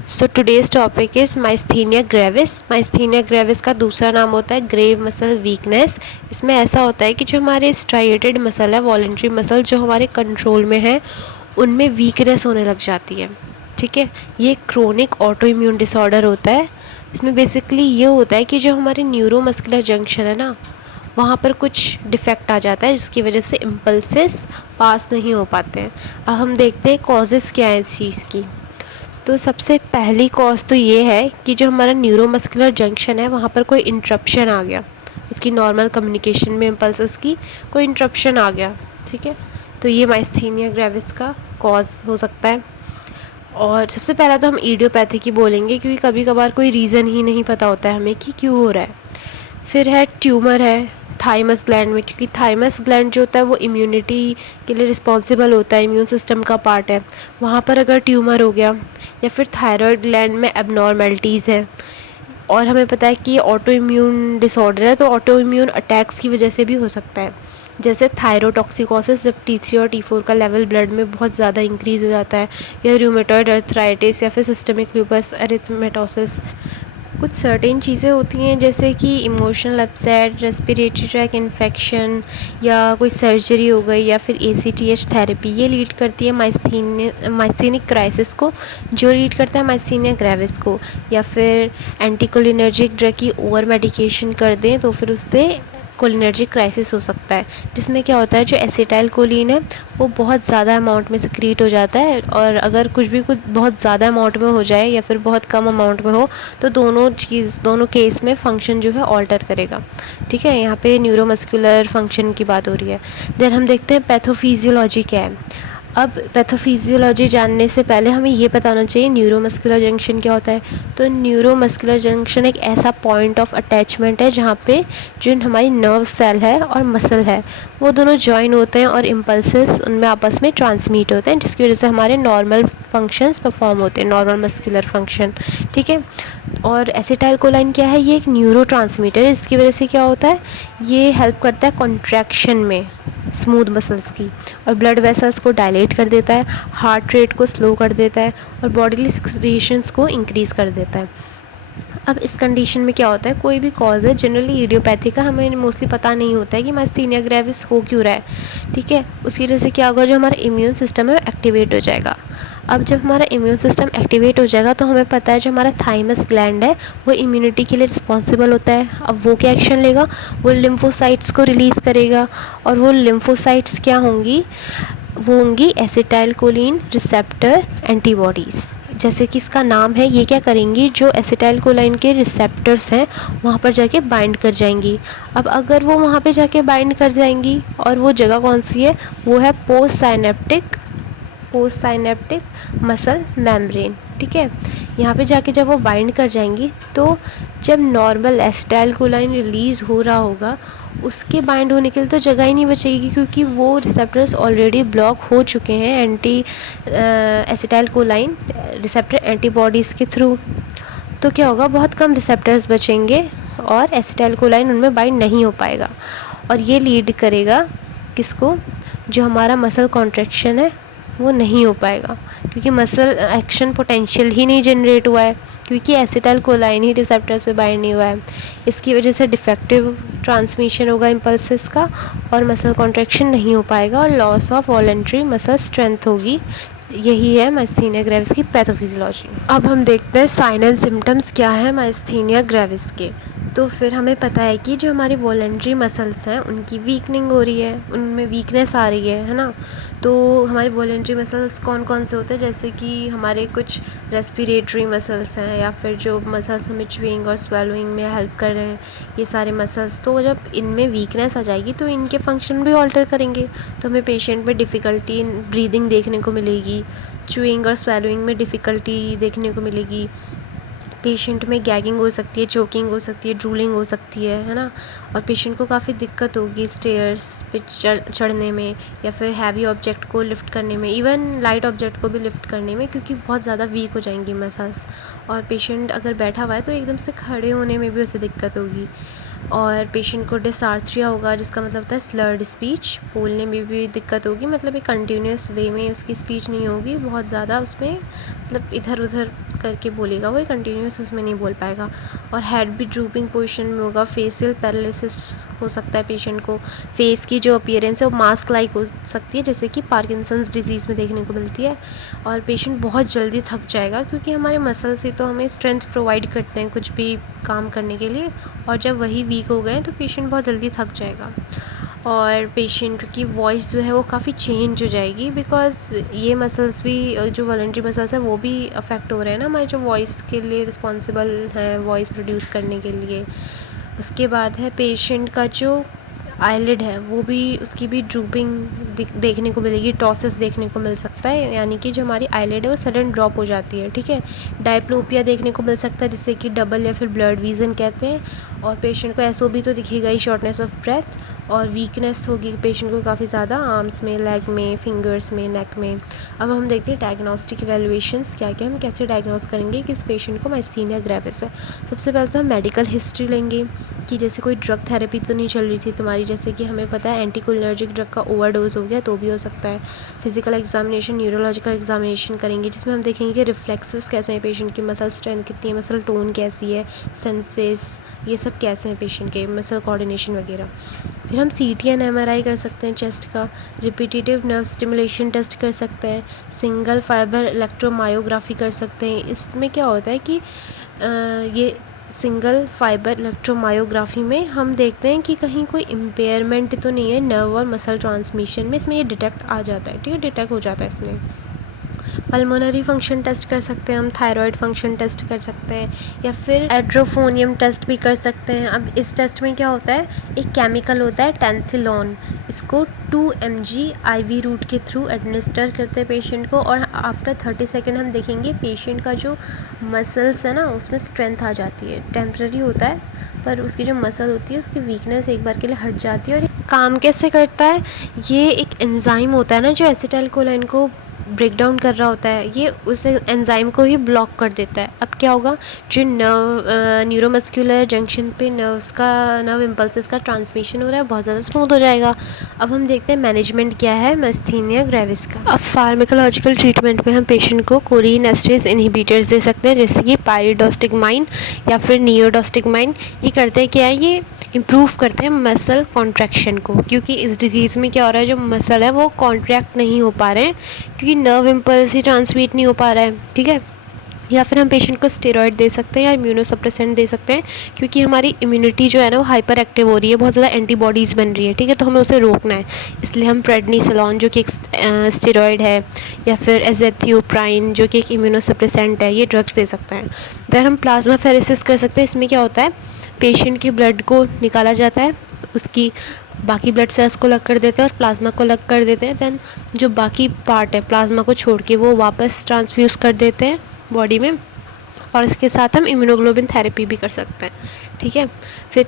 So today's topic is myasthenia gravis. Myasthenia gravis का दूसरा नाम होता है ग्रेव मसल वीकनेस। इसमें ऐसा होता है कि जो हमारे स्ट्राइएटेड मसल है, वॉलेंट्री मसल जो हमारे कंट्रोल में है, उनमें वीकनेस होने लग जाती है। ठीक है, ये क्रोनिक ऑटो इम्यून डिसऑर्डर होता है। इसमें बेसिकली ये होता है कि जो हमारे न्यूरोमस्कुलर जंक्शन है ना, वहाँ पर कुछ डिफेक्ट आ जाता है, जिसकी वजह से इम्पल्सेस पास नहीं हो पाते हैं। अब हम देखते हैं कॉजेज़ क्या हैं इस चीज़ की। तो सबसे पहली कॉज तो ये है कि जो हमारा न्यूरोमस्कुलर जंक्शन है, वहाँ पर कोई इंटरप्शन आ गया, उसकी नॉर्मल कम्युनिकेशन में इम्पल्सेस की कोई इंटरप्शन आ गया। ठीक है, तो ये माइस्थीनिया ग्रेविस का कॉज हो सकता है। और सबसे पहला तो हम इडियोपैथिक ही बोलेंगे, क्योंकि कभी कभार कोई रीज़न ही नहीं पता होता है हमें कि क्यों हो रहा है। फिर है ट्यूमर है थाइमस ग्लैंड में, क्योंकि थाइमस ग्लैंड जो होता है वो इम्यूनिटी के लिए रिस्पॉन्सिबल होता है, इम्यून सिस्टम का पार्ट है। वहाँ पर अगर ट्यूमर हो गया, या फिर थायराइड ग्लैंड में एबनॉर्मेलिटीज़ हैं, और हमें पता है कि ऑटो इम्यून डिसऑर्डर है, तो ऑटो इम्यून अटैक्स की वजह से भी हो सकता है। जैसे थायरोटॉक्सिकोसिस, जब T3 और T4 का लेवल ब्लड में बहुत ज़्यादा इंक्रीज़ हो जाता है, या रूमेटॉइड अर्थराइटिस, या फिर सिस्टमिक लूपस एरिथमेटोसिस। कुछ सर्टेन चीज़ें होती हैं जैसे कि emotional upset, respiratory tract infection, या कोई सर्जरी हो गई, या फिर ACTH थेरेपी, ये लीड करती है माइस्थीनिक क्राइसिस को, जो लीड करता है माइस्थीनिया ग्रेविस को। या फिर एंटीकोलिनर्जिक ड्रग की ओवर मेडिकेशन कर दें तो फिर उससे कोलिनर्जिक क्राइसिस हो सकता है, जिसमें क्या होता है, जो एसिटाइल कोलिन है वो बहुत ज़्यादा अमाउंट में सिक्रीट हो जाता है, और अगर कुछ बहुत ज़्यादा अमाउंट में हो जाए या फिर बहुत कम अमाउंट में हो, तो दोनों केस में फंक्शन जो है ऑल्टर करेगा। ठीक है, यहाँ पे न्यूरोमस्कुलर फंक्शन की बात हो रही है। देन हम देखते हैं पैथोफिजियोलॉजी क्या है। अब पैथोफिजियोलॉजी जानने से पहले हमें ये पता होना चाहिए न्यूरोमस्कुलर जंक्शन क्या होता है। तो न्यूरोमस्कुलर जंक्शन एक ऐसा पॉइंट ऑफ अटैचमेंट है जहाँ पे जो हमारी नर्व सेल है और मसल है, वो दोनों जॉइन होते हैं, और इम्पल्सेस उनमें आपस में ट्रांसमिट होते हैं, जिसकी वजह से हमारे नॉर्मल फंक्शंस परफॉर्म होते हैं, नॉर्मल मस्कुलर फंक्शन। ठीक है, और एसिटाइलकोलाइन क्या है, ये एक न्यूरो ट्रांसमीटर है, इसकी वजह से क्या होता है, ये हेल्प करता है कॉन्ट्रैक्शन में स्मूथ मसल्स की, और ब्लड वेसल्स को डायलेट कर देता है, हार्ट रेट को स्लो कर देता है, और बॉडीली सिक्रीशंस को इंक्रीज़ कर देता है। अब इस कंडीशन में क्या होता है, कोई भी कॉज है, जनरली इडियोपैथिक का हमें मोस्टली पता नहीं होता है कि माइस्थीनिया ग्रेविस हो क्यों रहा है। ठीक है, उसकी वजह से क्या होगा, जो हमारा इम्यून सिस्टम है एक्टिवेट हो जाएगा। अब जब हमारा इम्यून सिस्टम एक्टिवेट हो जाएगा, तो हमें पता है जो हमारा थाइमस ग्लैंड है वो इम्यूनिटी के लिए रिस्पॉन्सिबल होता है। अब वो क्या एक्शन लेगा, वो लिम्फोसाइट्स को रिलीज़ करेगा, और वो लिम्फोसाइट्स क्या होंगी, वो होंगी एसिटाइलकोलिन रिसेप्टर एंटीबॉडीज़। जैसे कि इसका नाम है, ये क्या करेंगी, जो एसिटाइलकोलाइन के रिसेप्टर्स हैं वहाँ पर जाके बाइंड कर जाएंगी। अब अगर वो वहाँ पे जाके बाइंड कर जाएंगी, और वो जगह कौन सी है, वो है पोस्ट साइनेप्टिक मसल मेम्ब्रेन। ठीक है, यहाँ पे जाके जब वो बाइंड कर जाएंगी, तो जब नॉर्मल एसिटाइलकोलाइन रिलीज़ हो रहा होगा, उसके बाइंड होने के लिए तो जगह ही नहीं बचेगी, क्योंकि वो रिसेप्टर्स ऑलरेडी ब्लॉक हो चुके हैं एंटी एसिटाइलकोलाइन रिसेप्टर एंटीबॉडीज़ के थ्रू। तो क्या होगा, बहुत कम रिसेप्टर्स बचेंगे, और एसिटाइलकोलाइन उनमें बाइंड नहीं हो पाएगा, और ये लीड करेगा किसको, जो हमारा मसल कॉन्ट्रैक्शन है वो नहीं हो पाएगा, क्योंकि मसल एक्शन पोटेंशियल ही नहीं जनरेट हुआ है, क्योंकि एसिटाइलकोलाइन ही रिसेप्टर्स पे बाइंड नहीं हुआ है। इसकी वजह से डिफेक्टिव ट्रांसमिशन होगा इम्पल्सेस का, और मसल कॉन्ट्रैक्शन नहीं हो पाएगा, और loss of voluntary muscle strength होगी। यही है माइस्थीनिया ग्रेविस की पैथोफिजियोलॉजी। अब हम देखते हैं साइन एंड सिम्टम्स क्या है माइस्थीनिया ग्रेविस के। तो फिर हमें पता है कि जो हमारी वॉलेंट्री मसल्स हैं उनकी वीकनिंग हो रही है, उनमें वीकनेस आ रही है ना। तो हमारे वॉलेंट्री मसल्स कौन कौन से होते हैं, जैसे कि हमारे कुछ रेस्पिरेटरी मसल्स हैं, या फिर जो मसल्स हमें च्यूइंग और स्वेलोइंग में हेल्प कर रहे हैं, ये सारे मसल्स। तो जब इनमें वीकनेस आ जाएगी तो इनके फंक्शन भी ऑल्टर करेंगे, तो हमें पेशेंट में डिफ़िकल्टी इन ब्रीदिंग देखने को मिलेगी, च्यूइंग और स्वेलोइंग में डिफ़िकल्टी देखने को मिलेगी, पेशेंट में गैगिंग हो सकती है, चोकिंग हो सकती है, ड्रूलिंग हो सकती है ना। और पेशेंट को काफ़ी दिक्कत होगी स्टेयर्स पे चढ़ने में, या फिर हैवी ऑब्जेक्ट को लिफ्ट करने में, इवन लाइट ऑब्जेक्ट को भी लिफ्ट करने में, क्योंकि बहुत ज़्यादा वीक हो जाएंगी मसल्स। और पेशेंट अगर बैठा हुआ है तो एकदम से खड़े होने में भी उसे दिक्कत होगी। और पेशेंट को डिसार्थ्रिया होगा, जिसका मतलब होता है स्लर्ड स्पीच, बोलने में भी दिक्कत होगी, मतलब एक कंटिन्यूस वे में उसकी स्पीच नहीं होगी, बहुत ज़्यादा उसमें मतलब इधर उधर करके बोलेगा, वो कंटिन्यूस उसमें नहीं बोल पाएगा। और हेड भी ड्रूपिंग पोजीशन में होगा। फेशियल पैरालिसिस हो सकता है पेशेंट को। फेस की जो अपीयरेंस है वो मास्क लाइक हो सकती है, जैसे कि पार्किंसंस डिजीज़ में देखने को मिलती है। और पेशेंट बहुत जल्दी थक जाएगा, क्योंकि हमारे मसल्स ही तो हमें स्ट्रेंथ प्रोवाइड करते हैं कुछ भी काम करने के लिए, और जब वही वीक हो गए तो पेशेंट बहुत जल्दी थक जाएगा। और पेशेंट की वॉइस जो है वो काफ़ी चेंज हो जाएगी, बिकॉज़ ये मसल्स भी, जो वॉलंटरी मसल्स हैं वो भी अफेक्ट हो रहे हैं ना, हमारे जो वॉइस के लिए रिस्पॉन्सिबल हैं वॉइस प्रोड्यूस करने के लिए। उसके बाद है पेशेंट का जो आईलिड है वो भी, उसकी भी ड्रूपिंग देखने को मिलेगी, टॉसिस देखने को मिल सकता है, यानी कि जो हमारी आईलिड है वो सडन ड्रॉप हो जाती है, ठीक है। डायप्लोपिया देखने को मिल सकता है, जिससे कि डबल या फिर ब्लड विज़न कहते हैं। और पेशेंट को एसओबी तो दिखेगा ही, शॉर्टनेस ऑफ ब्रेथ, और वीकनेस होगी पेशेंट को काफ़ी ज़्यादा, आर्म्स में, लेग में, फिंगर्स में, नेक में। अब हम देखते हैं डायग्नोस्टिक इवैल्यूएशंस क्या क्या, हम कैसे डायग्नोस करेंगे कि इस पेशेंट को माइस्थीनिया ग्रेविस है। सबसे पहले तो हम मेडिकल हिस्ट्री लेंगे कि जैसे कोई ड्रग थेरेपी तो नहीं चल रही थी तुम्हारी, जैसे कि हमें पता है एंटीकोलिनर्जिक ड्रग का ओवरडोज हो गया तो भी हो सकता है। फिजिकल एग्जामिनेशन, न्यूरोलॉजिकल एग्जामिनेशन करेंगे, जिसमें हम देखेंगे कि रिफ्लेक्सेस कैसे हैं पेशेंट की, मसल स्ट्रेंथ कितनी है, मसल टोन कैसी है, सेंसेस ये सब कैसे हैं पेशेंट के, मसल कोऑर्डिनेशन वगैरह। फिर हम CT एंड MRI कर सकते हैं चेस्ट का, रिपीटेटिव नर्व स्टिमुलेशन टेस्ट कर सकते हैं, सिंगल फाइबर इलेक्ट्रोमायोग्राफी कर सकते हैं। इसमें क्या होता है कि ये सिंगल फाइबर इलेक्ट्रोमायोग्राफी में हम देखते हैं कि कहीं कोई इम्पेयरमेंट तो नहीं है नर्व और मसल ट्रांसमिशन में, इसमें ये डिटेक्ट आ जाता है, ठीक है, डिटेक्ट हो जाता है इसमें। पल्मोनरी फंक्शन टेस्ट कर सकते हैं हम, थायराइड फंक्शन टेस्ट कर सकते हैं, या फिर एड्रोफोनियम टेस्ट भी कर सकते हैं। अब इस टेस्ट में क्या होता है, एक केमिकल होता है टेंसिलोन, इसको 2 mg IV रूट के थ्रू एडमिनिस्टर करते हैं पेशेंट को, और आफ्टर 30 सेकेंड हम देखेंगे पेशेंट का जो मसल्स है ना उसमें स्ट्रेंथ आ जाती है। टेम्प्रेरी होता है, पर उसकी जो मसल होती है उसकी वीकनेस एक बार के लिए हट जाती है। और काम कैसे करता है, ये एक एंजाइम होता है ना जो एसिटाइल कोलाइन को ब्रेक डाउन कर रहा होता है, ये उस एंजाइम को ही ब्लॉक कर देता है। अब क्या होगा, जो न्यूरोमस्कुलर जंक्शन पे नर्व इम्पल्सेस का ट्रांसमिशन हो रहा है बहुत ज़्यादा स्मूथ हो जाएगा। अब हम देखते हैं मैनेजमेंट क्या है माइस्थीनिया ग्रेविस का। अब फार्माकोलॉजिकल ट्रीटमेंट में हम पेशेंट को कोलिन एस्टरेज इनहिबिटर्स दे सकते हैं, जैसे कि पायरिडोस्टिगमाइन या फिर नियोडोस्टिगमाइन। ये करते हैं क्या है, ये इम्प्रूव करते हैं मसल कॉन्ट्रैक्शन को, क्योंकि इस डिज़ीज़ में क्या हो रहा है, जो मसल है वो कॉन्ट्रैक्ट नहीं हो पा रहे हैं, क्योंकि नर्व इम्पल्स ही ट्रांसमिट नहीं हो पा रहा है, ठीक है। या फिर हम पेशेंट को स्टेरॉइड दे सकते हैं या इम्यूनोसप्रेसेंट दे सकते हैं, क्योंकि हमारी इम्यूनिटी जो है ना वो हाइपर एक्टिव हो रही है, बहुत ज़्यादा एंटीबॉडीज़ बन रही है, ठीक है, तो हमें उसे रोकना है। इसलिए हम प्रेडनिसोलोन जो कि एक स्टेरॉइड है, या फिर एज़ेथियोप्राइन जो कि एक इम्यूनोसप्रेसेंट है, ये ड्रग्स दे सकते हैं। फिर हम प्लाज्मा फेरेसिस कर सकते हैं। इसमें क्या होता है, पेशेंट के ब्लड को निकाला जाता है, उसकी बाकी ब्लड सेल्स को अलग कर देते हैं और प्लाज्मा को अलग कर देते हैं। दैन जो बाकी पार्ट है प्लाज्मा को छोड़ के वो वापस ट्रांसफ्यूज़ कर देते हैं बॉडी में, और इसके साथ हम इम्यूनोग्लोबिन थेरेपी भी कर सकते हैं, ठीक है। फिर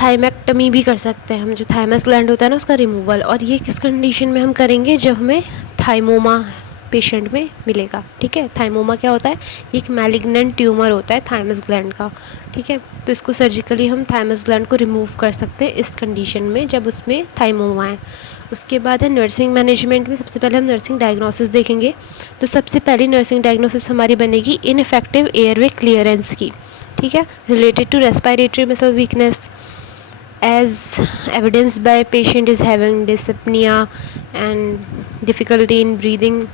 थाइमेक्टमी भी कर सकते हैं हम, जो थाइमस ग्लैंड होता है ना उसका रिमूवल। और ये किस कंडीशन में हम करेंगे, जब हमें थाइमोमा पेशेंट में मिलेगा, ठीक है। थाइमोमा क्या होता है, ये एक मैलिग्नेंट ट्यूमर होता है थाइमस ग्लैंड का, ठीक है। तो इसको सर्जिकली हम थाइमस ग्लैंड को रिमूव कर सकते हैं इस कंडीशन में, जब उसमें थाइमोमा है। उसके बाद है नर्सिंग मैनेजमेंट में, सबसे पहले हम नर्सिंग डायग्नोसिस देखेंगे। तो सबसे पहली नर्सिंग डायग्नोसिस हमारी बनेगी इनइफेक्टिव एयरवे क्लियरेंस की, ठीक है, related to respiratory muscle weakness as evidenced by patient is having dyspnea and difficulty in breathing।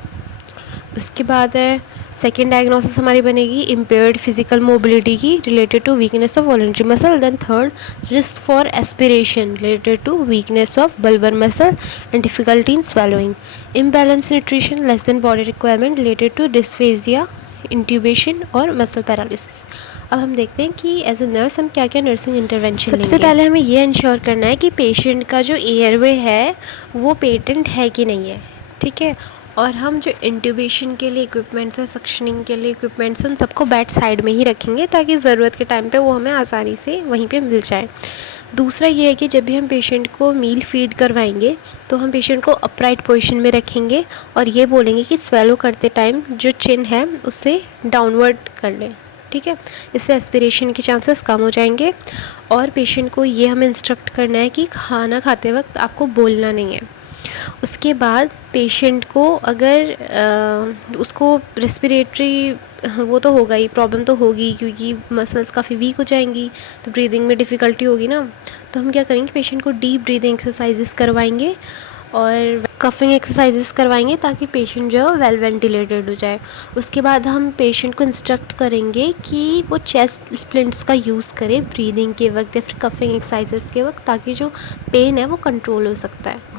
उसके बाद है सेकेंड डायग्नोसिस हमारी बनेगी इम्पेयर्ड फिजिकल मोबिलिटी की, related to weakness of voluntary muscle. Then third, risk for aspiration related to weakness of bulbar muscle and difficulty in swallowing. Imbalance nutrition, less than body requirement related to dysphagia, intubation और muscle paralysis. अब हम देखते हैं कि as a nurse हम क्या क्या nursing intervention लेंगे। सबसे पहले हमें ये इंश्योर करना है कि पेशेंट का जो एयरवे है वो पेटेंट है कि नहीं है, ठीक है। और हम जो इंट्यूबेशन के लिए इक्विपमेंट्स है, सक्शनिंग के लिए इक्विपमेंट्स, उन सबको बेड साइड में ही रखेंगे, ताकि ज़रूरत के टाइम पे वो हमें आसानी से वहीं पे मिल जाए। दूसरा ये है कि जब भी हम पेशेंट को मील फीड करवाएंगे तो हम पेशेंट को अपराइट पोजीशन में रखेंगे, और ये बोलेंगे कि स्वेलो करते टाइम जो चिन है उसे डाउनवर्ड कर लें, ठीक है। इससे एस्पिरेशन के चांसेस कम हो जाएंगे। और पेशेंट को ये हमें इंस्ट्रक्ट करना है कि खाना खाते वक्त आपको बोलना नहीं है, उसके बाद पेशेंट को अगर उसको रेस्पिरेटरी वो तो होगा ही, प्रॉब्लम तो होगी क्योंकि मसल्स काफ़ी वीक हो जाएंगी, तो ब्रीदिंग में डिफ़िकल्टी होगी ना। तो हम क्या करेंगे, पेशेंट को डीप ब्रीदिंग एक्सरसाइजेस करवाएंगे और कफिंग एक्सरसाइजेस करवाएंगे ताकि पेशेंट जो है वेल वेंटिलेटेड हो जाए। उसके बाद हम पेशेंट को इंस्ट्रक्ट करेंगे कि वो चेस्ट स्प्लिंट्स का यूज़ करे ब्रीदिंग के वक्त या फिर कफिंग एक्सरसाइजेस के वक्त, ताकि जो पेन है वो कंट्रोल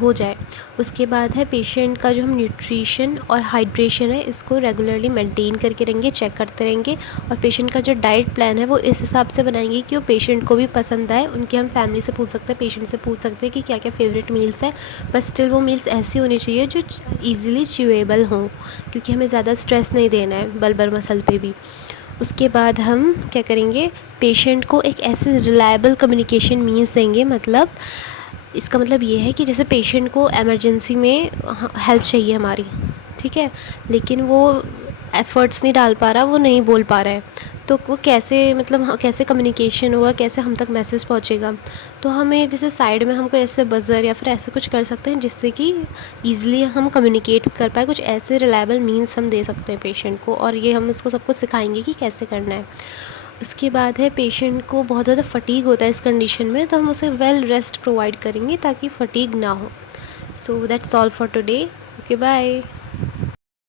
हो जाए। उसके बाद है पेशेंट का जो हम न्यूट्रिशन और हाइड्रेशन है इसको रेगुलरली मेंटेन करके रहेंगे, चेक करते रहेंगे। और पेशेंट का जो डाइट प्लान है वो इस हिसाब से बनाएंगे कि वो पेशेंट को भी पसंद आए। उनके हम फैमिली से पूछ सकते हैं, पेशेंट से पूछ सकते हैं कि क्या क्या फेवरेट मील्स है, बट स्टिल वो मील्स ऐसी होनी चाहिए जो ईज़िली च्यूएबल हों, क्योंकि हमें ज़्यादा स्ट्रेस नहीं देना है बल्बर मसल पे भी। उसके बाद हम क्या करेंगे, पेशेंट को एक ऐसे रिलायबल कम्युनिकेशन मीन्स देंगे। मतलब इसका मतलब ये है कि जैसे पेशेंट को इमरजेंसी में हेल्प चाहिए हमारी, ठीक है, लेकिन वो एफ़र्ट्स नहीं डाल पा रहा, वो नहीं बोल पा रहा है, तो वो कैसे, मतलब कैसे कम्युनिकेशन होगा, कैसे हम तक मैसेज पहुंचेगा। तो हमें जैसे साइड में हमको ऐसे बज़र या फिर ऐसे कुछ कर सकते हैं जिससे कि ईज़िली हम कम्युनिकेट कर पाए। कुछ ऐसे रिलायबल मीन्स हम दे सकते हैं पेशेंट को, और ये हम उसको सबको सिखाएंगे कि कैसे करना है। उसके बाद है पेशेंट को बहुत ज़्यादा फटीग होता है इस कंडीशन में, तो हम उसे वेल रेस्ट प्रोवाइड करेंगे ताकि फटीग ना हो। So that's all for today. Okay, bye.